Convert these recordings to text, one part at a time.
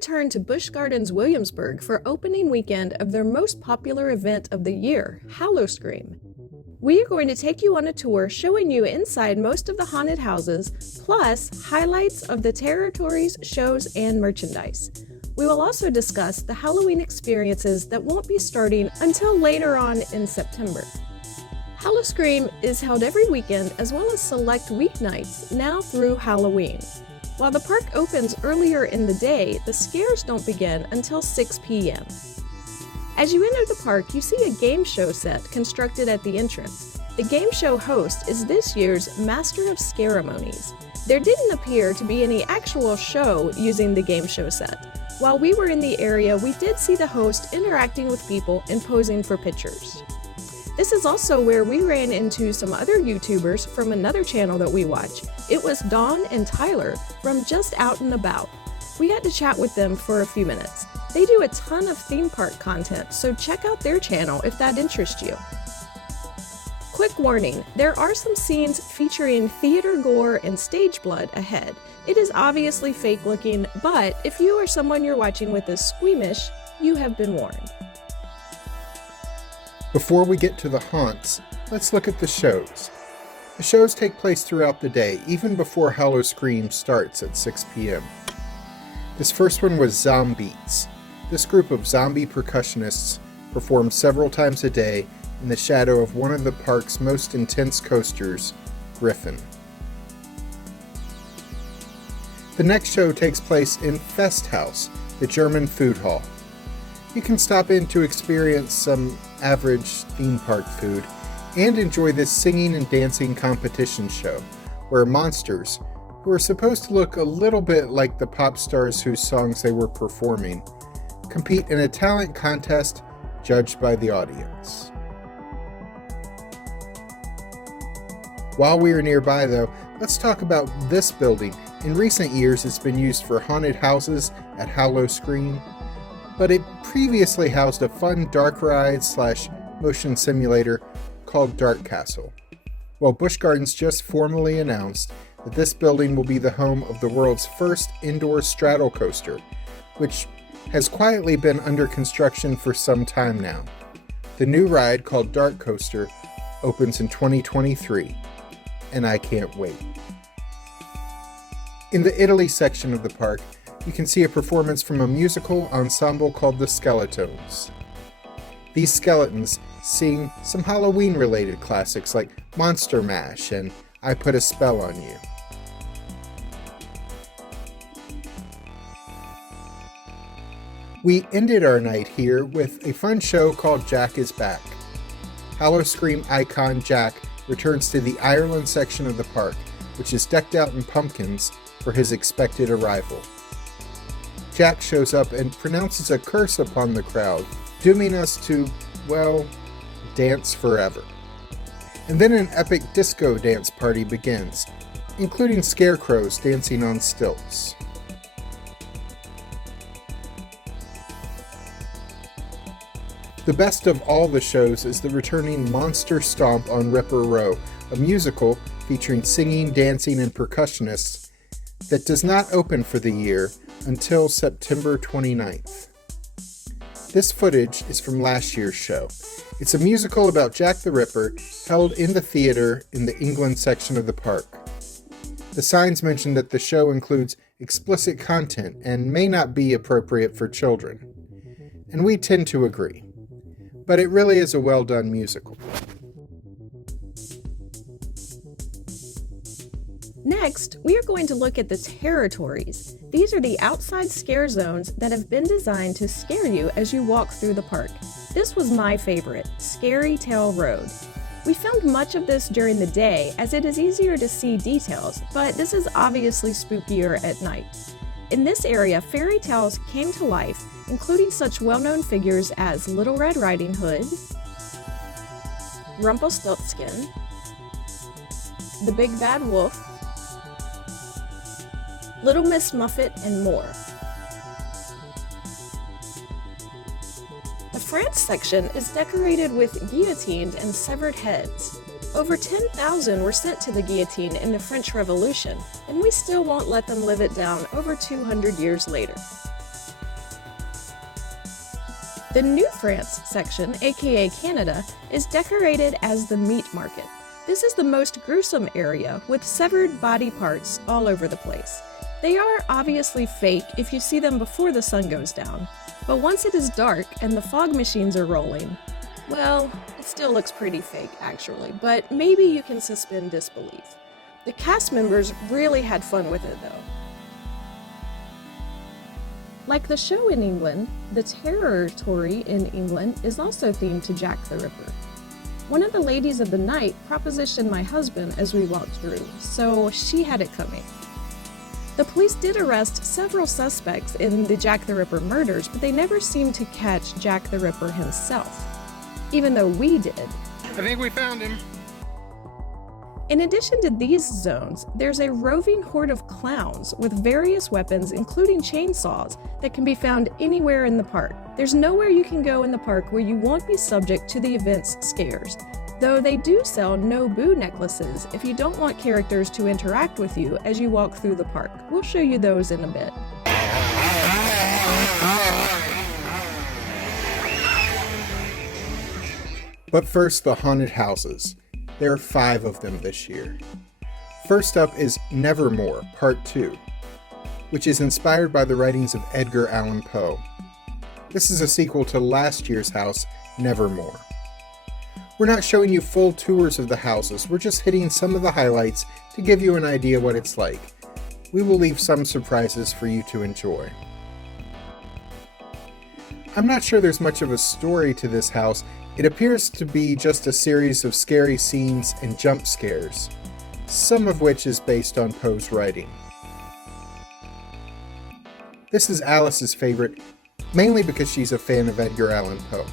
returned to Busch Gardens Williamsburg for opening weekend of their most popular event of the year, Howl-O-Scream. We are going to take you on a tour showing you inside most of the haunted houses, plus highlights of the Terror-tories, shows, and merchandise. We will also discuss the Halloween experiences that won't be starting until later on in September. Howl-O-Scream is held every weekend as well as select weeknights now through Halloween. While the park opens earlier in the day, the scares don't begin until 6 p.m. As you enter the park, you see a game show set constructed at the entrance. The game show host is this year's Master of Scaremonies. There didn't appear to be any actual show using the game show set. While we were in the area, we did see the host interacting with people and posing for pictures. This is also where we ran into some other YouTubers from another channel that we watch. It was Dawn and Tyler from Just Out and About. We got to chat with them for a few minutes. They do a ton of theme park content, so check out their channel if that interests you. Quick warning, there are some scenes featuring theater gore and stage blood ahead. It is obviously fake looking, but if you or someone you're watching with is squeamish, you have been warned. Before we get to the haunts, let's look at the shows. The shows take place throughout the day, even before Howl-O-Scream starts at 6 p.m. This first one was Zombeats. This group of zombie percussionists performed several times a day in the shadow of one of the park's most intense coasters, Griffin. The next show takes place in Festhaus, the German food hall. You can stop in to experience some average theme park food and enjoy this singing and dancing competition show, where monsters, who are supposed to look a little bit like the pop stars whose songs they were performing, compete in a talent contest judged by the audience. While we are nearby though, let's talk about this building. In recent years it's been used for haunted houses at Howl-O-Scream, but it previously housed a fun dark ride / motion simulator called Dark Castle. Well, Busch Gardens just formally announced that this building will be the home of the world's first indoor straddle coaster, which has quietly been under construction for some time now. The new ride, called Dark Coaster, opens in 2023, and I can't wait. In the Italy section of the park, you can see a performance from a musical ensemble called the Skeletones. These skeletons sing some Halloween-related classics like Monster Mash and I Put a Spell on You. We ended our night here with a fun show called Jack is Back. Howl-O-Scream icon Jack returns to the Ireland section of the park, which is decked out in pumpkins for his expected arrival. Jack shows up and pronounces a curse upon the crowd, dooming us to, well, dance forever. And then an epic disco dance party begins, including scarecrows dancing on stilts. The best of all the shows is the returning Monster Stomp on Ripper Row, a musical featuring singing, dancing, and percussionists that does not open for the year until September 29th. This footage is from last year's show. It's a musical about Jack the Ripper held in the theater in the England section of the park. The signs mention that the show includes explicit content and may not be appropriate for children. And we tend to agree. But it really is a well-done musical. Next, we are going to look at the Terror-tories. These are the outside scare zones that have been designed to scare you as you walk through the park. This was my favorite, Scary Tale Road. We filmed much of this during the day as it is easier to see details, but this is obviously spookier at night. In this area, fairy tales came to life, including such well-known figures as Little Red Riding Hood, Rumpelstiltskin, the Big Bad Wolf, Little Miss Muffet, and more. The France section is decorated with guillotines and severed heads. Over 10,000 were sent to the guillotine in the French Revolution, and we still won't let them live it down over 200 years later. The New France section, aka Canada, is decorated as the meat market. This is the most gruesome area, with severed body parts all over the place. They are obviously fake if you see them before the sun goes down, but once it is dark and the fog machines are rolling, well, it still looks pretty fake actually, but maybe you can suspend disbelief. The cast members really had fun with it though. Like the show in England, the Terror-tories in England is also themed to Jack the Ripper. One of the ladies of the night propositioned my husband as we walked through, so she had it coming. The police did arrest several suspects in the Jack the Ripper murders, but they never seemed to catch Jack the Ripper himself, even though we did. I think we found him. In addition to these zones, there's a roving horde of clowns with various weapons, including chainsaws, that can be found anywhere in the park. There's nowhere you can go in the park where you won't be subject to the event's scares, though they do sell no-boo necklaces if you don't want characters to interact with you as you walk through the park. We'll show you those in a bit. But first, the haunted houses. There are 5 of them this year. First up is Nevermore, Part 2, which is inspired by the writings of Edgar Allan Poe. This is a sequel to last year's house, Nevermore. We're not showing you full tours of the houses, we're just hitting some of the highlights to give you an idea what it's like. We will leave some surprises for you to enjoy. I'm not sure there's much of a story to this house. It appears to be just a series of scary scenes and jump scares, some of which is based on Poe's writing. This is Alice's favorite, mainly because she's a fan of Edgar Allan Poe.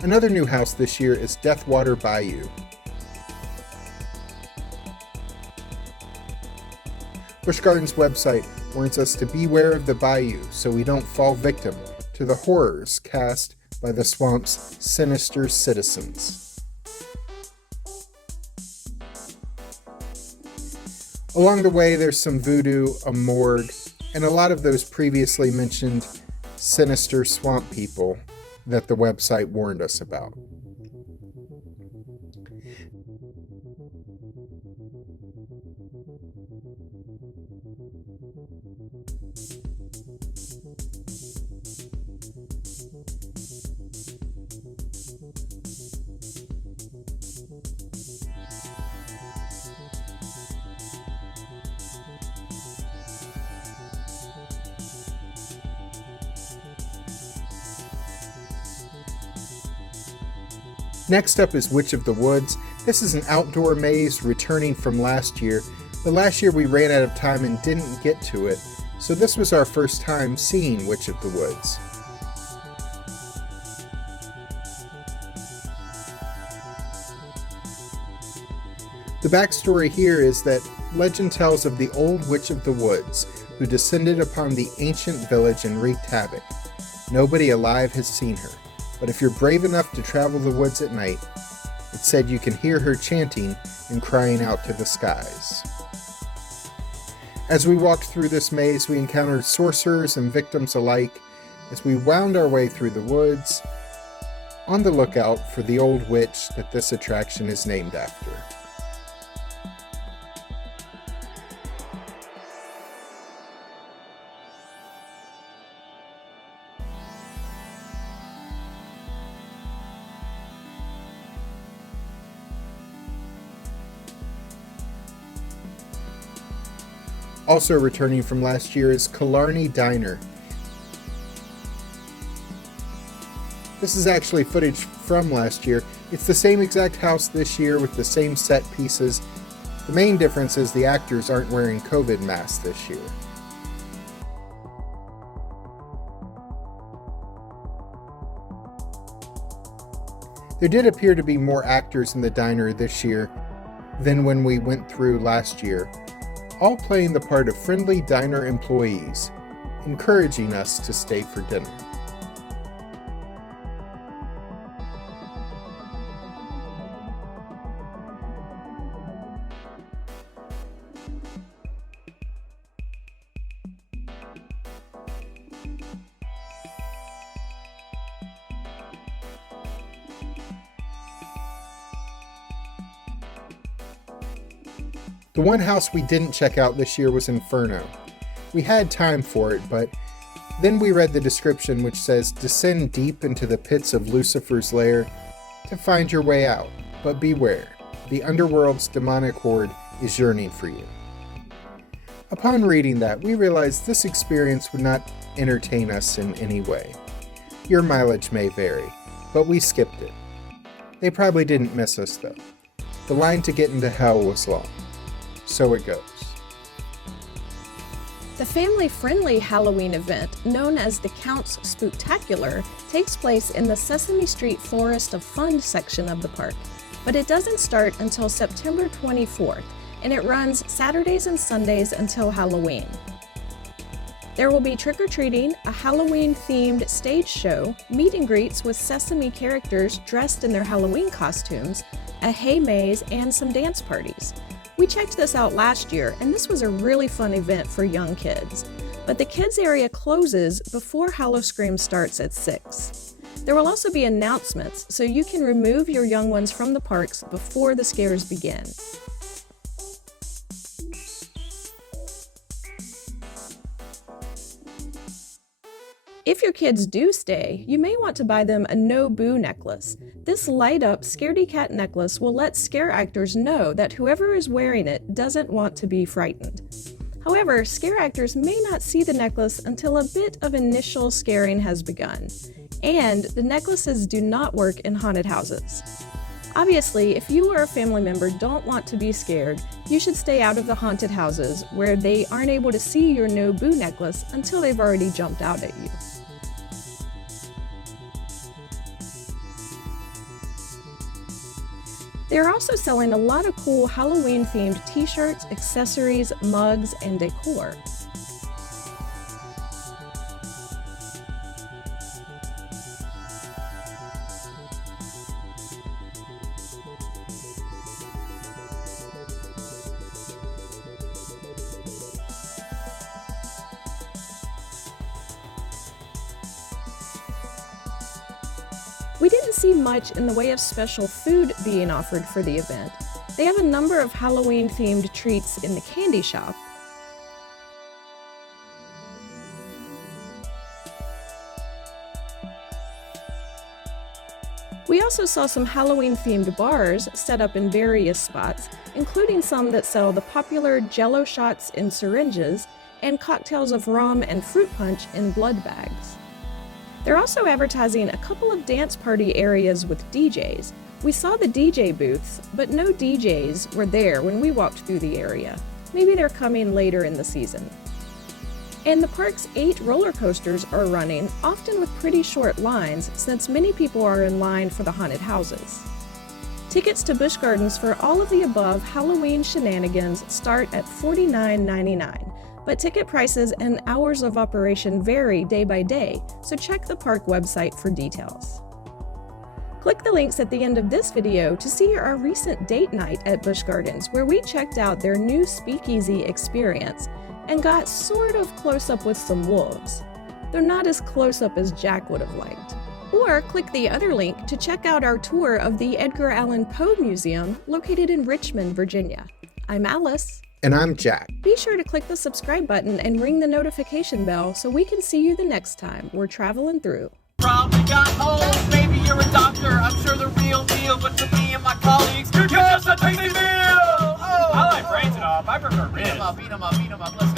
Another new house this year is Deathwater Bayou. Busch Gardens' website warns us to beware of the bayou so we don't fall victim to the horrors cast by the swamp's sinister citizens. Along the way, there's some voodoo, a morgue, and a lot of those previously mentioned sinister swamp people that the website warned us about. Next up is Witch of the Woods. This is an outdoor maze returning from last year, but last year we ran out of time and didn't get to it, so this was our first time seeing Witch of the Woods. The backstory here is that legend tells of the old Witch of the Woods, who descended upon the ancient village and wreaked havoc. Nobody alive has seen her, but if you're brave enough to travel the woods at night, it's said you can hear her chanting and crying out to the skies. As we walked through this maze, we encountered sorcerers and victims alike as we wound our way through the woods, on the lookout for the old witch that this attraction is named after. Also returning from last year is Killarney Diner. This is actually footage from last year. It's the same exact house this year with the same set pieces. The main difference is the actors aren't wearing COVID masks this year. There did appear to be more actors in the diner this year than when we went through last year. all playing the part of friendly diner employees, encouraging us to stay for dinner. The one house we didn't check out this year was Inferno. We had time for it, but then we read the description which says, "Descend deep into the pits of Lucifer's lair to find your way out, but beware, the underworld's demonic horde is yearning for you." Upon reading that, we realized this experience would not entertain us in any way. Your mileage may vary, but we skipped it. They probably didn't miss us though. The line to get into hell was long. So it goes. The family-friendly Halloween event, known as the Count's Spooktacular, takes place in the Sesame Street Forest of Fun section of the park, but it doesn't start until September 24th, and it runs Saturdays and Sundays until Halloween. There will be trick-or-treating, a Halloween-themed stage show, meet and greets with Sesame characters dressed in their Halloween costumes, a hay maze, and some dance parties. We checked this out last year, and this was a really fun event for young kids. But the kids area closes before Howl-O-Scream starts at 6. There will also be announcements, so you can remove your young ones from the parks before the scares begin. If your kids do stay, you may want to buy them a No Boo necklace. This light-up scaredy cat necklace will let scare actors know that whoever is wearing it doesn't want to be frightened. However, scare actors may not see the necklace until a bit of initial scaring has begun. And the necklaces do not work in haunted houses. Obviously, if you or a family member don't want to be scared, you should stay out of the haunted houses where they aren't able to see your No Boo necklace until they've already jumped out at you. They're also selling a lot of cool Halloween-themed t-shirts, accessories, mugs, and decor. We didn't see much in the way of special food being offered for the event. They have a number of Halloween-themed treats in the candy shop. We also saw some Halloween-themed bars set up in various spots, including some that sell the popular Jell-O shots in syringes and cocktails of rum and fruit punch in blood bags. They're also advertising a couple of dance party areas with DJs. We saw the DJ booths, but no DJs were there when we walked through the area. Maybe they're coming later in the season. And the park's 8 roller coasters are running, often with pretty short lines, since many people are in line for the haunted houses. Tickets to Busch Gardens for all of the above Halloween shenanigans start at $49.99. But ticket prices and hours of operation vary day by day, so check the park website for details. Click the links at the end of this video to see our recent date night at Busch Gardens, where we checked out their new speakeasy experience and got sort of close up with some wolves. They're not as close up as Jack would have liked. Or click the other link to check out our tour of the Edgar Allan Poe Museum located in Richmond, Virginia. I'm Alice. And I'm Jack. Be sure to click the subscribe button and ring the notification bell so we can see you the next time we're traveling through. Probably got holes, maybe you're a doctor, I'm sure the real deal, but to me and my colleagues, you're just a tasty meal! Oh, I like brains and all, I prefer ribs. Beat 'em up, listen.